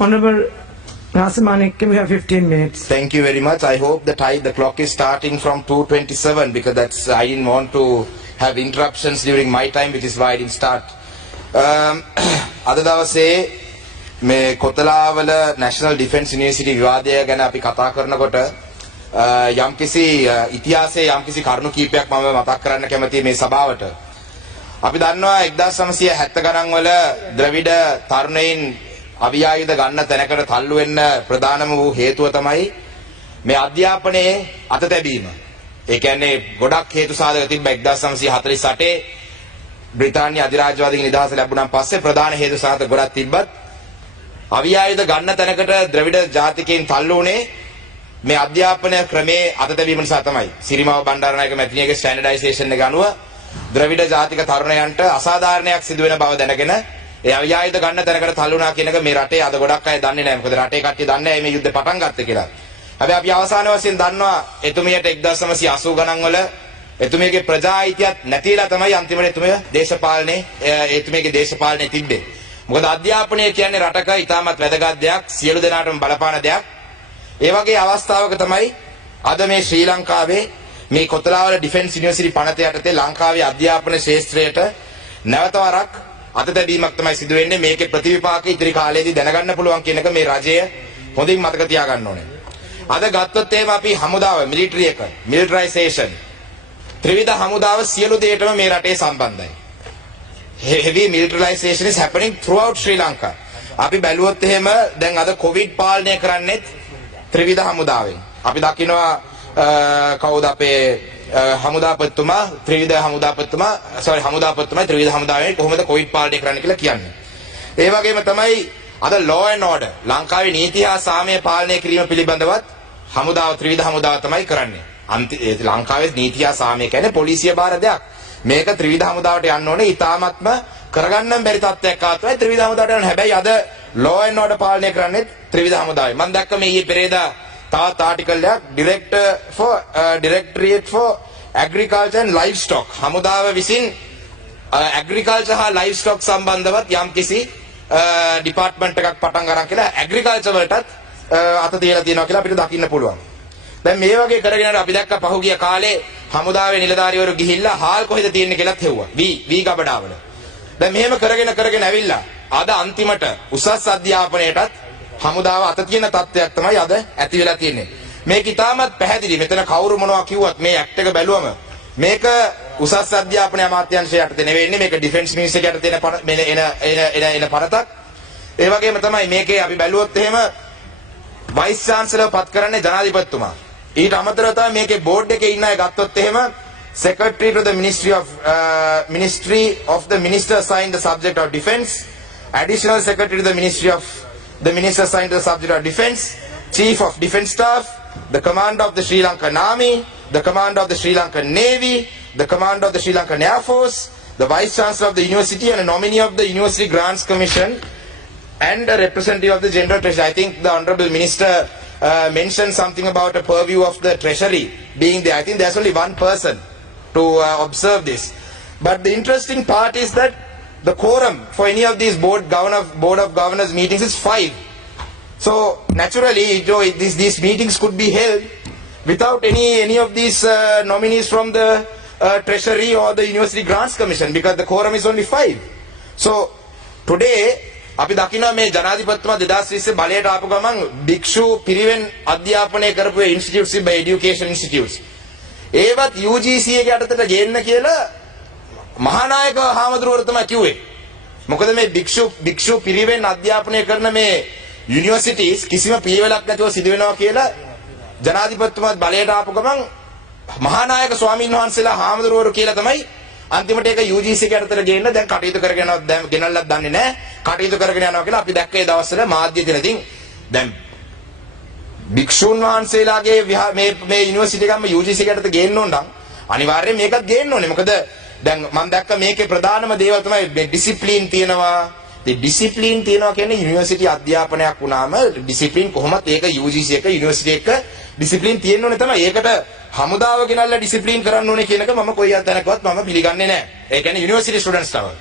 Honorable Rasamanik, we have 15 minutes. Thank you very much. I hope the clock is starting from 2:27 because I didn't want to have interruptions during my time, which is why I didn't start. අද දවසේ මේ Kotelawala National Defence University විවාදය ගැන අපි කතා කරනකොට යම්කිසි ඉතිහාසයේ යම්කිසි කරුණු කීපයක් මම මතක් කරන්න කැමතියි මේ සභාවට. අපි දන්නවා 1970 ගණන් වල ද්‍රවිඩ තරුණයින් අවියායුධ ගන්න තැනකට තල්ලු වෙන්න ප්‍රධානම වූ හේතුව තමයි මේ අධ්‍යාපනයේ අත තැබීම. ඒ කියන්නේ ගොඩක් හේතු සාධක තිබ්බ 1948 බ්‍රිතාන්‍ය අධිරාජ්‍යවාදීන් නිදහස ලැබුණාන් පස්සේ ප්‍රධාන හේතු සාධක ගොඩක් තිබ්බත් අවියායුධ ගන්න තැනකට ද්‍රවිඩ ජාතිකයන් තල්ලු වුණේ මේ අධ්‍යාපන ක්‍රමයේ අත තැබීම නිසා තමයි. සිරිමාව බණ්ඩාරනායක මැතිණියගේ ස්ටෑන්ඩඩයිසේෂන් එක අනුව ද්‍රවිඩ ජාතික තරුණයන්ට අසාධාරණයක් සිදු වෙන බව දැනගෙන ඒ අවියායුධ ගන්න තැනකට තල්ලුණා කියන එක මේ රටේ අද ගොඩක් අය දන්නේ නැහැ. මොකද රටේ කට්ටිය දන්නේ නැහැ මේ යුද්ධ පටන් ගත්තේ කියලා. හැබැයි අපි අවසාන වශයෙන් දන්නවා එතුමියට 1980 ගණන් වල එතුමියගේ ප්‍රජා අයිතියක් නැතිලා තමයි අන්තිමට එතුමියගේ දේශපාලනය තිබ්බේ. මොකද අධ්‍යාපනය කියන්නේ රටක ඉතාමත් වැදගත් දෙයක්, සියලු දෙනාටම බලපාන දෙයක්. ඒ වගේ අවස්ථාවක තමයි අද මේ ශ්‍රී ලංකාවේ මේ කොතලාවල ඩිෆෙන්ස් යුනිවර්සිටි පනත යටතේ ලංකාවේ අධ්‍යාපන ශාස්ත්‍රයට නැවත වරක් අත තැබීමක් තමයි සිදු වෙන්නේ. මේකේ ප්‍රතිවිපාක ඉදිරි කාලයේදී දැනගන්න පුළුවන් කියන එක මේ රජය හොඳින් මතක තියාගන්න ඕනේ. අද ගත්තොත් එහෙම අපි හමුදාව මිලිටරි එක මිලිටරයිසේෂන් ත්‍රිවිධ හමුදාව සියලු දේටම මේ රටේ සම්බන්ධයි. heavy militarization is happening throughout Sri Lanka. අපි බැලුවොත් එහෙම දැන් අද කොවිඩ් පාලනය කරන්නේත් ත්‍රිවිධ හමුදාවෙන්. අපි දකිනවා කවුද අපේ හමුදාපතිතුමා ත්‍රිවිධ හමුදාවෙන් කොහොමද කොවිඩ් පාලනය කරන්න කියලා කියන්නේ. ඒ වගේම තමයි අද law and order ලංකාවේ නීතිය හා සාමය පාලනය කිරීම පිළිබඳවත් ත්‍රිවිධ හමුදාව තමයි කරන්නේ. ලංකාවේ නීතිය හා සාමය කියන්නේ පොලිසිය බාර දෙයක්. මේක ත්‍රිවිධ හමුදාවට යන්න ඕනේ. ඊටාත්ම කරගන්න බැරි තත්ත්වයක් ආවයි ත්‍රිවිධ හමුදාවට යන්න. හැබැයි අද law and order පාලනය කරන්නේ ත්‍රිවිධ හමුදාවයි. මම දැක්ක මේ ඊයේ පෙරේදා තවත් ආටිකල් එකක් Directorate for Agriculture and Livestock හමුදාව විසින් ඇග්‍රිකල්චර් හා ලයිව්ස්ටොක් සම්බන්ධවත් යම්කිසි ඩිපාර්ට්මන්ට් එකක් පටන් ගන්න කියලා ඇග්‍රිකල්චර් වලටත් අත තියලා තියෙනවා කියලා අපිට දකින්න පුළුවන්. දැන් මේ වගේ කරගෙන යන අපි දැක්ක පහුගිය කාලේ හමුදාවේ නිලධාරීවරු ගිහිල්ලා හාල් කොහෙද තියෙන්නේ කියලාත් හෙව්වා. වී ගබඩාවල. දැන් මෙහෙම කරගෙන ඇවිල්ලා අද අන්තිමට උසස් අධ්‍යාපනයටත් හමුදාව අත තියෙන තත්ත්වයක් තමයි අද ඇති වෙලා තියෙන්නේ. මේක ඉතාමත් පැහැදිලි. මෙතන කවුරු මොනවා කිව්වත් මේ ඇක්ට් එක බැලුවම මේක උසස් අධ්‍යාපන අමාත්‍යාංශය යටතේ නෙවෙයි, මේක ඩිෆෙන්ස් මිනිස්ටර් යටතේ එන පනතක්. ඒ වගේම තමයි මේකේ අපි බැලුවොත් එහෙම වයිස් චාන්සලර් පත් කරන්නේ ජනාධිපතිතුමා. ඊට අමතරව තමයි මේකේ බෝඩ් එකේ ඉන්න අය ගත්තොත් එහෙම Secretary to the Ministry of the Minister assigned the subject of defense, Additional Secretary to the Ministry of the Minister assigned to the subject of defense, Chief of Defence Staff, the Commander of the Sri Lankan Army, the Commander of the Sri Lankan Navy, the Commander of the Sri Lankan Air Force, the Vice Chancellor of the University and a nominee of the University Grants Commission and a representative of the General Treasury. I think the Honourable Minister mentioned something about a purview of the Treasury being there. I think there's only one person to observe this. But the interesting part is that the quorum for any of these board of governors meetings is 5. So naturally, these meetings could be held without any of these nominees from the Treasury or the University Grants Commission because the quorum is only 5. So today, අපි දකිනවා මේ ජනාධිපතිතුමා 2020 බලයට ආපු ගමන් භික්ෂු පිරිවෙන් අධ්‍යාපනය කරපු ඉන්ස්ටිටියුට්ස් තිබ්බ এডুকেෂන් ඉන්ස්ටිටියුට්ස්. ඒවත් UGC එක යටතට ගේන්න කියලා මහානායක හාමුදුරුවෝ තමයි කිව්වේ. මොකද මේ භික්ෂු පිරිවෙන් අධ්‍යාපනය කරන මේ යුනිවර්සිටිස් කිසිම පිළිවෙලක් නැතුව සිදු වෙනවා කියලා ජනාධිපතිතුමා බලයට ආපු ගමන් මහානායක ස්වාමීන් වහන්සේලා හාමුදුරුවෝ කියලා තමයි අන්තිමට ඒක UGC එක යටතට ගේන්න දැන් කටයුතු කරගෙන යනවා. දැන් ගෙනල්ලත් දන්නේ නැහැ. කටයුතු කරගෙන යනවා කියලා අපි දැක්ක ඒ දවස්වල මාධ්‍ය දින. ඉතින් දැන් භික්ෂුන් වහන්සේලාගේ මේ යුනිවර්සිටි එකම UGC එකට ගේන්න ඕන නම් අනිවාර්යයෙන් මේකත් ගේන්න ඕනේ. මොකද දැන් මම දැක්ක මේකේ ප්‍රධානම දේවල් තමයි මේ ඩිසිප්ලින් තියෙනවා. ඒ ඩිසිප්ලින් තියෙනවා කියන්නේ යුනිවර්සිටි අධ්‍යාපනයක් වුණාම ඩිසිප්ලින් කොහොමද ඒක UGC එක යුනිවර්සිටි එක ඩිසිප්ලින් තියෙන්න ඕනේ තමයි. ඒකට හමුදාව ගෙනල්ලා ඩිසිප්ලින් කරන්න ඕනේ කියන එක මම කොයි අතනකවත් මම පිළිගන්නේ නැහැ. ඒ කියන්නේ යුනිවර්සිටි ස්ටුඩන්ට්ස් තමයි.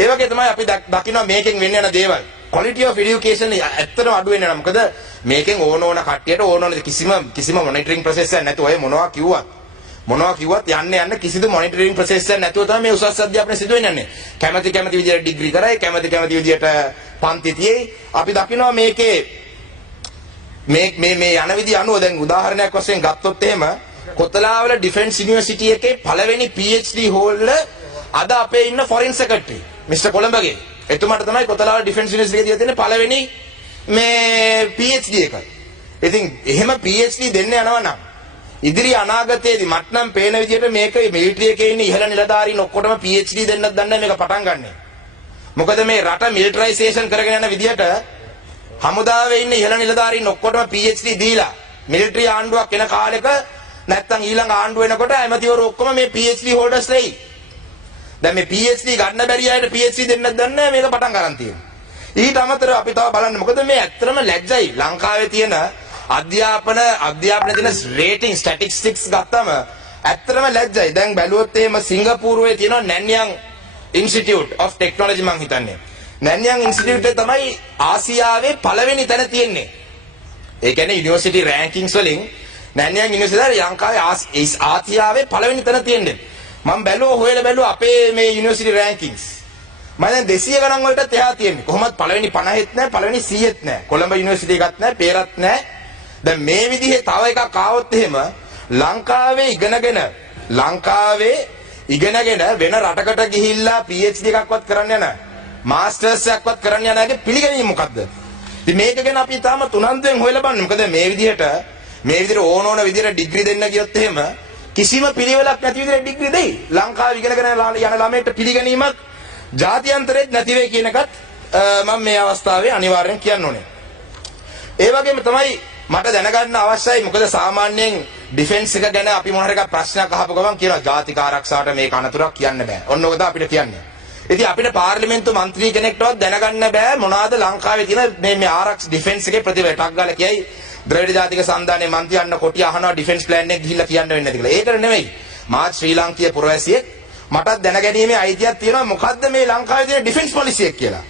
ඒ වගේ තමයි අපි දකිනවා මේකෙන් වෙන්න යන දේවල්. quality of education ඇත්තටම අඩු වෙනවා. මොකද මේකෙන් ඕන කට්ටියට ඕන කිසිම monitoring process එකක් නැතුව අය මොනවා කිව්වත් යන්න කිසිදු monitoring process එකක් නැතුව තමයි මේ උසස් අධ්‍යාපනය සිදු වෙන්නේ. කැමැති විදියට ඩිග්‍රී කරයි, කැමැති විදියට පන්ති තියේයි. අපි දකිනවා මේකේ මේ යන විදිය අනුව දැන් උදාහරණයක් වශයෙන් ගත්තොත් එහෙම කොතලාවල ඩිෆෙන්ස් යුනිවර්සිටි එකේ පළවෙනි PhD හෝල්ල අද අපේ ඉන්න ෆොරින් සෙක්‍රටරි මිස්ටර් කොළඹගේ. එතුමාට තමයි කොතලාවල ඩිෆෙන්ස් යුනිවර්සිටි එකේ තියෙන පළවෙනි මේ PhD එක. ඉතින් එහෙම PhD දෙන්න යනවා නම් ඉදිරි අනාගතයේදී මට නම් පේන විදිහට මේක මිලිටරි එකේ ඉන්න ඉහළ නිලධාරීන් ඔක්කොටම PhD දෙන්නත් දන්නේ මේක පටන් ගන්නෙ. මොකද මේ රට මිලිටරයිසේෂන් කරගෙන යන විදිහට හමුදාවේ ඉන්න ඉහළ නිලධාරීන් ඔක්කොටම PhD දීලා මිලිටරි ආණ්ඩුවක් එන කාලෙක නැත්තම් ඊළඟ ආණ්ඩුව වෙනකොට ඇමතිවරු ඔක්කොම මේ PhD හෝල්ඩර්ස් වෙයි. දැන් මේ PhD ගන්න බැරි අයට PhD දෙන්නත් දන්නේ මේක පටන් ගන්න තියෙනවා. ඊට අමතරව අපි තව බලන්න මොකද මේ ඇත්තම ලැජ්ජයි ලංකාවේ තියෙන අධ්‍යාපන තියෙන රේටින් ස්ටැටිස්ටික්ස් ගත්තම ඇත්තම ලැජ්ජයි. දැන් බැලුවොත් එහෙම සිංගප්පූරුවේ තියෙන නැන්යන් ඉන්ස්ටිටියුට් ඔෆ් ටෙක්නොලොජි මං හිතන්නේ. නැන්යන් ඉන්ස්ටිටියුට් එක තමයි ආසියාවේ පළවෙනි තැන තියෙන්නේ. ඒ කියන්නේ යුනිවර්සිටි රෑන්කින්ග්ස් වලින් නැන්යන් යුනිවර්සිටි ලංකාවේ ආසියාවේ පළවෙනි තැන තියෙන්නේ. මම හොයලා අපේ මේ යුනිවර්සිටි රෑන්කින්ග්ස් මම දැන් 200 ගණන් වලටත් එහා තියෙන්නේ. කොහොමද පළවෙනි 50ත් නැහැ, පළවෙනි 100ත් නැහැ. කොළඹ යුනිවර්සිටි එකත් නැහැ, පේරත් නැහැ. දැන් මේ විදිහේ තව එකක් ආවොත් එහෙම ලංකාවේ ඉගෙනගෙන වෙන රටකට ගිහිල්ලා PhD එකක්වත් කරන්න යන මාස්ටර්ස් එකක්වත් කරන්න යන අයගේ පිළිගැනීම මොකද්ද? ඉතින් මේක ගැන අපි තාම තුනන්දුවෙන් හොයලා බලන්න. මොකද මේ විදිහට ඕන විදිහට ඩිග්‍රී දෙන්න ගියොත් එහෙම කිසිම පිළිවෙලක් නැති විදිහට ඩිග්‍රී දෙයි. ලංකාවේ ඉගෙනගෙන යන ළමයට පිළිගැනීමක් ජාත්‍යන්තරෙත් නැති වෙයි කියන එකත් මම මේ අවස්ථාවේ අනිවාර්යෙන් කියන්න ඕනේ. ඒ වගේම තමයි මට දැනගන්න අවශ්‍යයි. මොකද සාමාන්‍යයෙන් ඩිෆෙන්ස් එක ගැන අපි මොන හරි එකක් ප්‍රශ්නයක් අහපු ගමන් කියනවා ජාතික ආරක්ෂාවට මේක අනතුරක් කියන්න බෑ. ඔන්න ඔකද අපිට කියන්නේ. ඉතින් අපිට පාර්ලිමේන්තු මන්ත්‍රී කෙනෙක්ටවත් දැනගන්න බෑ මොනවාද ලංකාවේ තියෙන මේ ආරක්ෂා ඩිෆෙන්ස් එකේ ප්‍රතිවේටක් ගාලා කියයි ද්‍රවිඩ ජාතික සන්ධානයේ මන්ත්‍රී අන්න කොටි අහනවා ඩිෆෙන්ස් ප්ලෑන් එක ගිහිල්ලා කියන්න වෙන්නේ නැති කියලා. ඒකට නෙමෙයි. මාත් ශ්‍රී ලාංකීය පුරවැසියෙක් මටත් දැනගැනීමේ අයිතියක් තියෙනවා මොකද්ද මේ ලංකාවේ තියෙන ඩිෆෙන්ස් පොලිසි එක කියලා.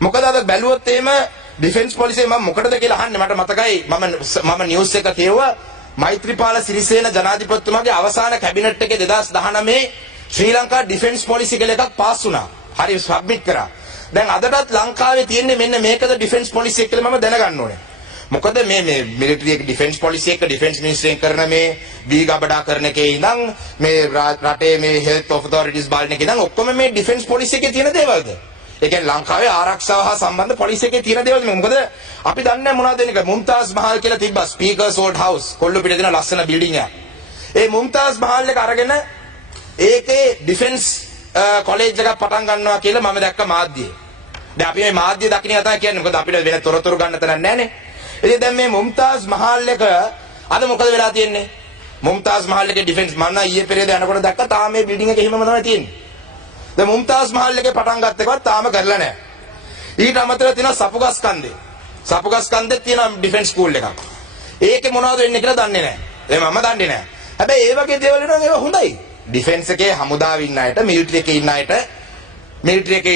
මොකද අද බැලුවොත් එහෙම ඩිෆෙන්ස් පොලිසිය මම මොකටද කියලා අහන්නේ මට මතකයි මම නිවුස් එක කියුවා මෛත්‍රීපාල සිරිසේන ජනාධිපතිතුමාගේ අවසාන කැබිනට් එකේ 2019 ශ්‍රී ලංකා ඩිෆෙන්ස් පොලිසි කියලා එකක් පාස් වුණා. හරි සබ්මිට් කරා. දැන් අදටත් ලංකාවේ තියෙන්නේ මෙන්න මේකද ඩිෆෙන්ස් පොලිසි එක කියලා මම දැනගන්න ඕනේ. මොකද මේ මිලිටරි එක ඩිෆෙන්ස් පොලිසි එක ඩිෆෙන්ස් මිනිස්ට්‍රියෙන් කරන මේ වී ගබඩා කරන එකේ ඉඳන් මේ රටේ මේ හෙල්ත් ඔතොරිටිස් බලන එකේ ඉඳන් ඔක්කොම මේ ඩිෆෙන්ස් පොලිසි එකේ තියෙන දේවල්ද? ඒ කියන්නේ ලංකාවේ ආරක්ෂාව හා සම්බන්ධ පොලිසි එකේ තියෙන දේවල් නේ. මොකද අපි දන්නේ මොනවද වෙන්නේ? මුම්තාස් මහල් කියලා තිබ්බා ස්පීකර්ස් ඕල්ඩ් හවුස් කොල්ල පිට දෙන ලස්සන බිල්ඩින් එක. ඒ මුම්තාස් මහල් එක අරගෙන ඒකේ ඩිෆෙන්ස් කොලෙජ් එකක් පටන් ගන්නවා කියලා මම දැක්ක මාධ්‍යයේ. දැන් අපි මේ මාධ්‍ය දකින්න කතා කියන්නේ මොකද අපිට වෙන තොරතුරු ගන්න තැනක් නැහැනේ. ඉතින් දැන් මේ මුම්තාස් මහල් එක අද මොකද වෙලා තියෙන්නේ? මුම්තාස් මහල් එකේ ඩිෆෙන්ස් මම ඊයේ පෙරේද යනකොට දැක්කා තාම මේ බිල්ඩින් එක එහෙමම තමයි තියෙන්නේ. දැන් මුම්තාස් මහල් එකේ පටන් ගත්ත එකවත් තාම කරලා නැහැ. ඊට අමතරව තියෙනවා සපුගස් කන්දේ. සපුගස් කන්දේ තියෙන ඩිෆෙන්ස් ස්කූල් එකක්. ඒකේ මොනවද වෙන්නේ කියලා දන්නේ නැහැ. ඒ මම දන්නේ නැහැ. හැබැයි ඒ වගේ දේවල් වෙනවා ඒවා හොඳයි. ඩිෆෙන්ස් එකේ හමුදාවේ ඉන්න අයට, මිලිටරි එකේ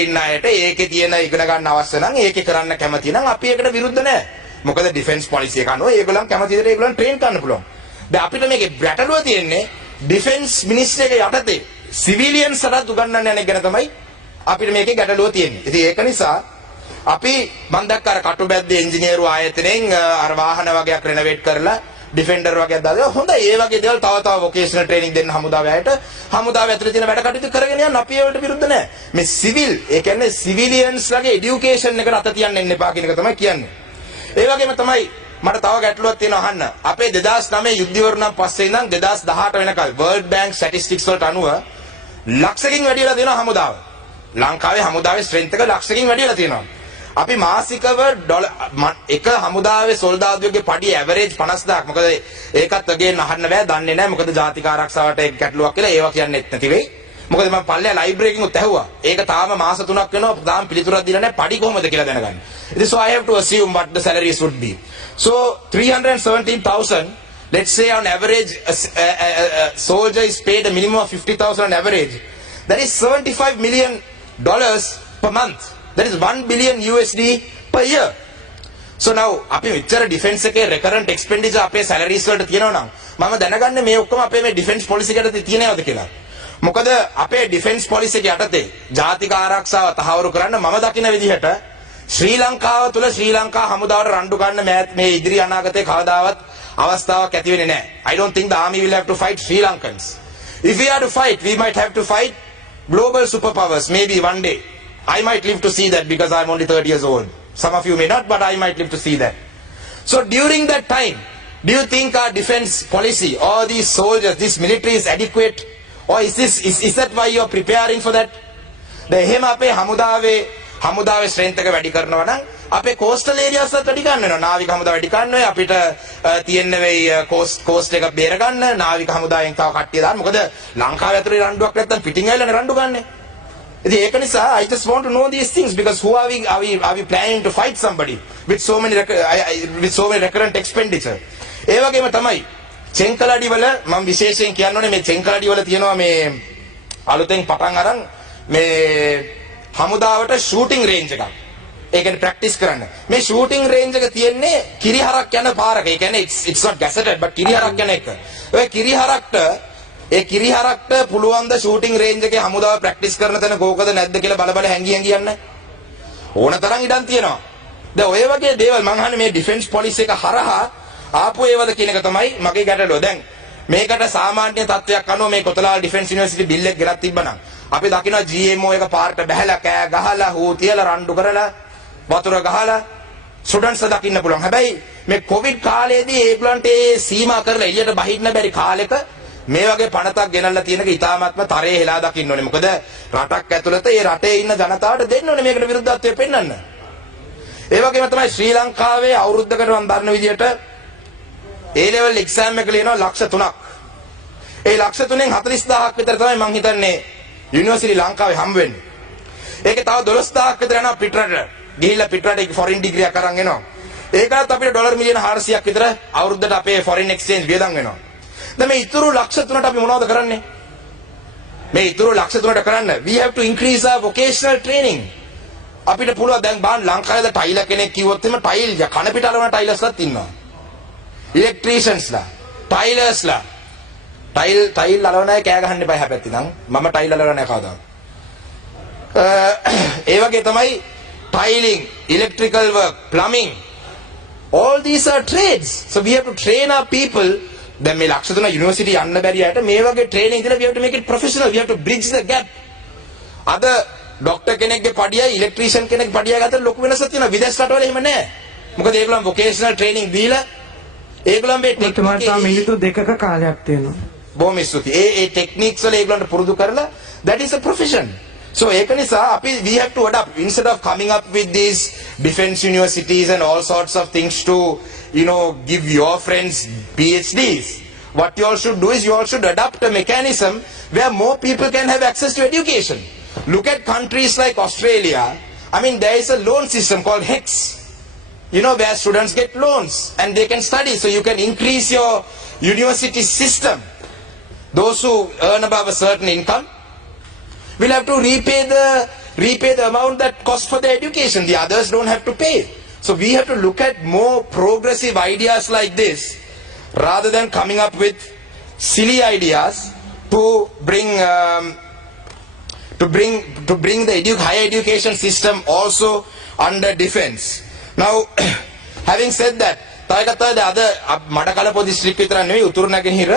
ඉන්න අයට ඒකේ තියෙන ඉගෙන ගන්න අවශ්‍ය නම් ඒකේ කරන්න කැමති නම් අපි ඒකට විරුද්ධ නැහැ. මොකද ඩිෆෙන්ස් පොලිසි එක අනුව ඒගොල්ලන් කැමති විදිහට ඒගොල්ලන් ට්‍රේන් කරන්න පුළුවන්. දැන් අපිට මේකේ ගැටලුව තියෙන්නේ ඩිෆෙන්ස් මිනිස්ට්‍රි එකේ යටතේ සිවිලියන්ස්ලට උගන්වන්න යන එක ගැන තමයි අපිට මේකේ ගැටලුව තියෙන්නේ. ඉතින් ඒක නිසා අපි මම දැක්ක අර කටුබැද්දේ ඉංජිනේරු ආයතනයෙන් අර වාහන වගේක් රෙනොවේට් කරලා ඩිෆෙන්ඩර් වගේක් දාලා හොඳයි. ඒ වගේ දේවල් තව වොකේෂනල් ට්‍රේනින්ග් දෙන්න හමුදාවේ අයට හමුදාවේ ඇතුලේ තියෙන වැඩ කටයුතු කරගෙන යන්න අපි ඒවට විරුද්ධ නැහැ. මේ සිවිල් ඒ කියන්නේ සිවිලියන්ස්ලගේ এডুকেෂන් එකට අත තියන්න එන්න එපා කියන එක තමයි කියන්නේ. ඒ වගේම තමයි මට තව ගැටලුවක් තියෙනවා අහන්න. අපේ 2009 යුද්ධ ඉවරනම් පස්සේ ඉඳන් 2018 වෙනකල් World Bank statistics වලට අනුව ලක්ෂකින් වැඩි වෙලා තියෙනවා හමුදාව. ලංකාවේ හමුදාවේ ස්ට්‍රෙන්ත් එක ලක්ෂකින් වැඩි වෙලා තියෙනවා. අපි මාසිකව එක හමුදාවේ සොල්දාදුවෙක්ගේ පඩි ඇවරේජ් 50000ක්. මොකද ඒකත් වගේම අහන්න බෑ, දන්නේ නැහැ. මොකද ජාතික ආරක්ෂාවට ඒක ගැටලුවක් කියලා ඒවා කියන්නෙත් නැති වෙයි. මොකද මම පල්ලෙය ලයිබ්‍රරි එකකින් උත් ඇහුවා. ඒක තාම මාස 3ක් වෙනවා. තාම පිළිතුරක් දීලා නැහැ. පඩි කොහොමද කියලා දැනගන්න. ඉතින් so I have to assume what the salaries would be. So 317,000, let's say on average a soldier is paid a minimum of 50,000 on average. That is $75 million per month. That is 1 billion USD per year. So now අපි මෙච්චර defence එකේ recurrent expenditure අපේ salaries වලට තියෙනවා නම් මම දැනගන්නේ මේ ඔක්කොම අපේ මේ ඩිෆෙන්ස් පොලිසි එකට තියෙනවද කියලා. මොකද අපේ ඩිෆෙන්ස් පොලිසි එක යටතේ ජාතික ආරක්ෂාව තහවුරු කරන්න මම දකින විදිහට ශ්‍රී ලංකාව තුල ශ්‍රී ලංකා හමුදාවට රණ්ඩු ගන්න මේ ඉදිරි අනාගතේ කවදාවත් අවස්ථාවක් ඇති වෙන්නේ නැහැ. I don't think the army will have to fight Sri Lankans. If we are to fight, we might have to fight global superpowers maybe one day. I might live to see that because I'm only 30 years old. Some of you may not, but I might live to see that. So during that time, do you think our defense policy, all these soldiers, this military is adequate? Or is that why you are preparing for that? The එහෙම අපේ හමුදාවේ strength එක වැඩි කරනවා නම් අපේ coastal areas වලට වැඩි ගන්න වෙනවා. නාවික හමුදාව වැඩි ගන්න වෙයි. අපිට තියෙන වෙයි coast එක බේර ගන්න නාවික හමුදාවෙන් තව කට්ටිය දාන්න. මොකද ලංකාවේ ඇතුලේ රණ්ඩුවක් නැත්තම් පිටින් ඇවිල්ලානේ රණ්ඩු ගන්නෙ. ඉතින් ඒක නිසා I just want to know these things because who are we planning to fight somebody with so many recurrent expenditure. ඒ වගේම තමයි චෙන්කලඩි වල මම විශේෂයෙන් කියන්න ඕනේ මේ චෙන්කලඩි වල තියෙනවා මේ අලුතෙන් පටන් අරන් මේ හමුදාවට ෂූටින් රේන්ජ් එකක්. ඒ කියන්නේ ප්‍රැක්ටිස් කරන්න. මේ ෂූටින් රේන්ජ් එක තියෙන්නේ කිරිහරක් යන පාරක. ඒ කියන්නේ it's not gazetted but කිරිහරක් යන එක. ඔය කිරිහරක්ට පුළුවන් ද ෂූටින් රේන්ජ් එකේ හමුදාව ප්‍රැක්ටිස් කරන තැන කෝකද නැද්ද කියලා බල හැංගි යන්න. ඕන තරම් ඉඩම් තියෙනවා. දැන් ඔය වගේ දේවල් මම අහන්නේ මේ ඩිෆෙන්ස් පොලිසි එක හරහා ආපු ඒවද කියන එක තමයි මගේ ගැටලුව. දැන් මේකට සාමාන්‍ය තත්ත්වයක් අනුව මේ කොතලාල් ඩිෆෙන්ස් යුනිවර්සිටි බිල් එක ගෙනත් තිබ්බනම් අපි දකිනවා GMO එක පාරට බැහැලා කෑ ගහලා හූ තියලා රණ්ඩු කරලා වතුර ගහලා ස්ටුඩන්ට්ස් දකින්න පුළුවන්. හැබැයි මේ කොවිඩ් කාලේදී ඒගොල්ලන්ට ඒ සීමා කරලා එළියට බහින්න බැරි කාලෙක මේ වගේ පනතක් ගෙනල්ලා තියෙනක ඉතාමත්ම තරයේ හෙලා දකින්න ඕනේ. මොකද රටක් ඇතුළත ඒ රටේ ඉන්න ජනතාවට දෙන්න ඕනේ මේකට විරුද්ධත්වය පෙන්වන්න. ඒ වගේම තමයි ශ්‍රී ලංකාවේ අවුරුද්දකට මම දන්න විදියට A level exam එක ලියනවා ලක්ෂ 3ක්. ඒ ලක්ෂ 3න් 40000ක් විතර තමයි මම හිතන්නේ යුනිවර්සිටි ලංකාවේ හම්බ වෙන්නේ. ඒකේ තව 12000ක් විතර යනවා පිටරට. ගිහිල්ලා පිටරට ෆොරින් ඩිග්‍රී එකක් අරන් එනවා. ඒකත් අපිට ඩොලර් මිලියන 400ක් විතර අවුරුද්දට අපේ ෆොරින් එක්ස්චේන්ජ් වියදම් වෙනවා. දැන් මේ ඉතුරු ලක්ෂ 3ට අපි මොනවද කරන්නේ? මේ ඉතුරු ලක්ෂ 3ට කරන්න we have to increase our vocational training. අපිට පුළුවන් දැන් බලන්න ලංකාවේ ටයිලර් කෙනෙක් කිව්වොත් එimhe ටයිල් කන පිට අරවන ටයිලර්ස්ලාත් ඉන්නවා. ඉලෙක්ට්‍රීෂියන්ස්ලා, ටයිලර්ස්ලා. ටයිල් අලවන අය කෑ ගහන්න එපා හැබැයි නම් මම ටයිල් අලවන නැහැ කවදාවත්. ඒ වගේ තමයි tiling, electrical work, plumbing. All these are trades. So we have to train our people. දැන් මේ ලක්ෂ 3 යුනිවර්සිටි යන්න බැරි අයට මේ වගේ ට්‍රේනින් දීලා we have to make it professional. We have to bridge the gap. අද ડોක්ටර් කෙනෙක්ගේ පඩියයි ඉලෙක්ට්‍රීෂියන් කෙනෙක් පඩියයි අතර ලොකු වෙනසක් තියෙනවා. විදේශ රටවල එහෙම නැහැ. මොකද ඒගොල්ලන් vocational training දීලා ඒගොල්ලන් මේ ඔබතුමාට තා මිනිත්තු දෙකක කාලයක් තියෙනවා. බොහොම ස්තුතියි. ඒ ටෙක්නික්ස් වල ඒගොල්ලන්ට පුරුදු කරලා that is a profession. So ඒක නිසා අපි we have to adapt instead of coming up with these defense universities and all sorts of things to give your friends PhDs. What you all should do is you all should adopt a mechanism where more people can have access to education. Look at countries like Australia. I mean there is a loan system called HECS. Where students get loans and they can study, so you can increase your university system. Those who earn above a certain income will have to repay the amount that costs for their education. The others don't have to pay. So we have to look at more progressive ideas like this rather than coming up with silly ideas to bring the higher education system also under defense. Now having said that, තවකටද අද මඩකලපො දිස්ත්‍රික්කය විතර නෙවෙයි උතුරු නැගෙනහිර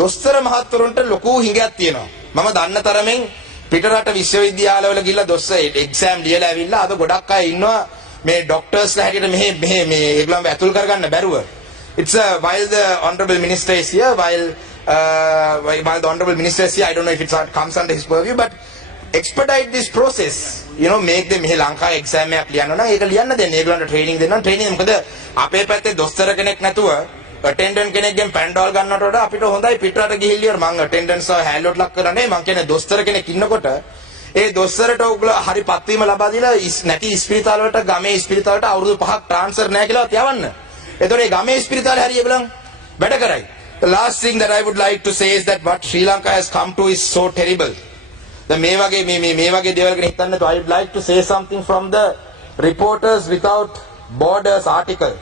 දොස්තර මහත්වරුන්ට ලොකු හිඟයක් තියෙනවා. මම දන්න තරමින් පිටරට විශ්වවිද්‍යාලවල ගිහිල්ලා දොස්තර එක්සෑම් ලියලා ඇවිල්ලා අද ගොඩක් අය ඉන්නවා මේ ડોක්ටර්ස්ලා හැටියට මේ ඒගොල්ලන්ව ඇතුල් කරගන්න බැරුව. It's while the honorable minister is here, while the honorable minister is here, I don't know if it comes under his purview, but expedite this process. Make them මෙහි ලංකාවේ එක්සෑම් එකක් ලියන්න නම් ඒක ලියන්න දෙන්න. ඒගොල්ලන්ට ට්‍රේනින් දෙන්න ට්‍රේනින් මොකද අපේ පැත්තේ දොස්තර කෙනෙක් නැතුව අටෙන්ඩන්ට් කෙනෙක්ගෙන් පැන්ඩෝල් ගන්නවට වඩා අපිට හොඳයි පිටරට ගිහිල්ලා මම අටෙන්ඩන්ට්ස්ව හැල්ලුවට ලක් කරන්නේ මම කියන්නේ දොස්තර කෙනෙක් ඉන්නකොට ඒ දොස්තරට ඔයගොල්ලෝ හරි පත්වීම ලබා දීලා නැති ස්පිරිතාල වලට ගමේ ස්පිරිතාලට අවුරුදු 5ක් ට්‍රාන්ස්ෆර් නැහැ කියලාවත් යවන්න. එතකොට මේ ගමේ ස්පිරිතාලේ හරි ඒගොල්ලන් වැඩ කරයි. The last thing that I would like to say is that what Sri Lanka has come to is so terrible. දැන් මේ වගේ දේවල් ගැන හිතන්නකෝ. I would like to say something from the Reporters Without Borders article.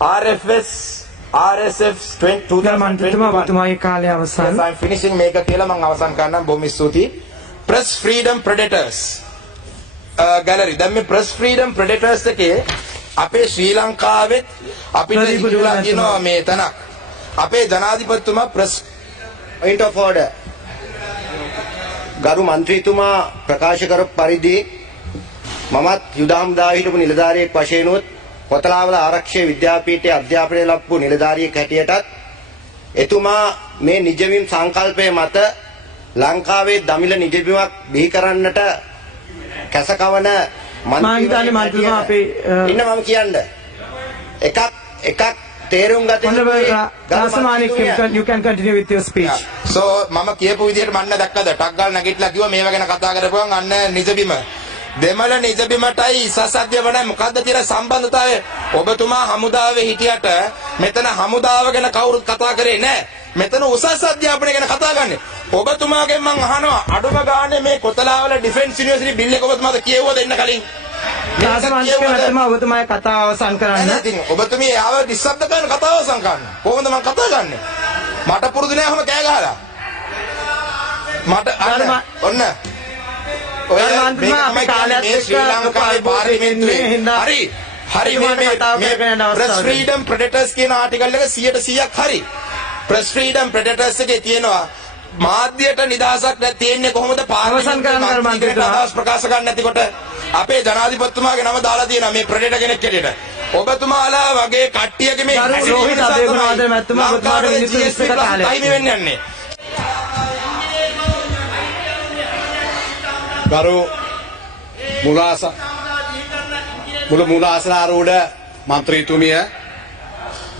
RSF 2021. ඔබතුමාගේ කාලය අවසන්. Yes, I'm finishing මේක කියලා මම අවසන් කරන්නම්. බොහොම ස්තුතියි. Press Freedom Predators gallery. දැන් මේ Press Freedom Predators එකේ අපේ ශ්‍රී ලංකාවෙත් අපිට ඉතිරිලා තියෙනවා මේ තැනක්. අපේ ජනාධිපතිතුමා press point of order. ගරු මන්ත්‍රීතුමා ප්‍රකාශ කරපු පරිදි මමත් යුද හමුදාවේ හිටපු නිලධාරියෙක් වශයෙන් උත් කොතලාවල ආරක්ෂක විද්‍යාපීඨයේ අධ්‍යාපනය ලබපු නිලධාරියෙක් හැටියටත් එතුමා මේ නිජවීම් සංකල්පය මත ලංකාවේ දමිළ නිජබිමක් බිහි කරන්නට කැසකවන මන්ත්‍රීතුමා අපේ ඉන්න මම කියන්න එකක් තේරුම් ගත රාසමානික් you can continue with your speech. So මම කියපු විදිහට මන්න දැක්කද ටක් ගාලා නැගිටලා කිව්වා මේව ගැන කතා කරපුවම අන්න නිජබිම දෙමළ නිජබිමටයි ඉසසද්‍ය වඩා මොකද්ද තියෙන සම්බන්ධතාවය? ඔබතුමා හමුදාවේ හිටියට මෙතන හමුදාව ගැන කවුරුත් කතා කරේ නැහැ. මෙතන උසස් අධ්‍යාපනය ගැන කතා ගන්නෙ. ඔබතුමාගෙන් මම අහනවා අඩුම ගානේ මේ කොතලාවල ඩිෆෙන්ස් යුනිවර්සිටි බිල් එක ඔබතුමාද කියවුවද එන්න කලින්? රාසමානික් මහත්මයා ඔබතුමාගේ කතාව අවසන් කරන්න. ඉතින් ඔබතුමිය ආව නිස්සබ්ද කරන කතාව අවසන් කරන්න. කොහොමද මම කතා ගන්නෙ? මට පුරුදු නෑ ඔහම කෑ ගහලා. මට ඔන්න ඔය මේ ශ්‍රී ලංකාවේ පාර්ලිමේන්තුවේ හරි මේ Press Freedom Predators කියන ආටිකල් එක 100% හරි. Press Freedom Predators එකේ තියෙනවා මාධ්‍යයට නිදහසක් තියෙන්නේ කොහොමද පාර්ලිමේන්තුවේ අදහස් ප්‍රකාශ කරන්න නැතිකොට අපේ ජනාධිපතිතුමාගේ නම දාලා තියෙනවා මේ ප්‍රෙඩේටර් කෙනෙක් හැටියට. ඔබතුමාලා වගේ කට්ටියගේ මේ රෝහිත අබේගුණාද මැතිතුමා ඔබතුමාට මිනිස්සු විශ්ව කාලයක් ටයිම් වෙන්නේ නැහැ. ගරු මූලාසනාරූඪ මන්ත්‍රීතුමිය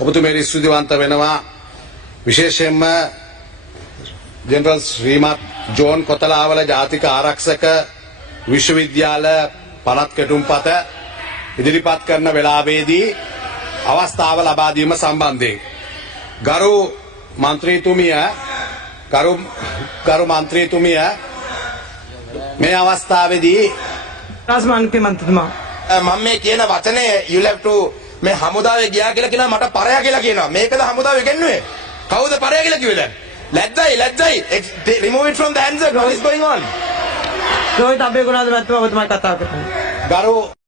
ඔබතුමිය ස්තුතිවන්ත වෙනවා විශේෂයෙන්ම ජෙනරල් ශ්‍රීමත් ජෝන් කොතලාවල ජාතික ආරක්ෂක විශ්වවිද්‍යාල පනත් කෙටුම්පත ඉදිරිපත් කරන වෙලාවේදී අවස්ථාව ලබා දීම සම්බන්ධයෙන් ගරු මන්ත්‍රීතුමිය මේ අවස්ථාවේදී රාසමානික් මන්ත්‍රීතුමා මම මේ කියන වචනේ you have to මේ හමුදාවේ ගියා කියලා කියනවා මට පරයා කියලා කියනවා. මේකද හමුදාවේ ගෙන්නුවේ? කවුද පරයා කියලා කිව්වේ දැන්? ලැජ්ජයි. Remove it from the answer. What is going on? Rohitha අබේගුණාද මැතිතුමා ඔබතුමාගේ කතාව කරන්න. ගරු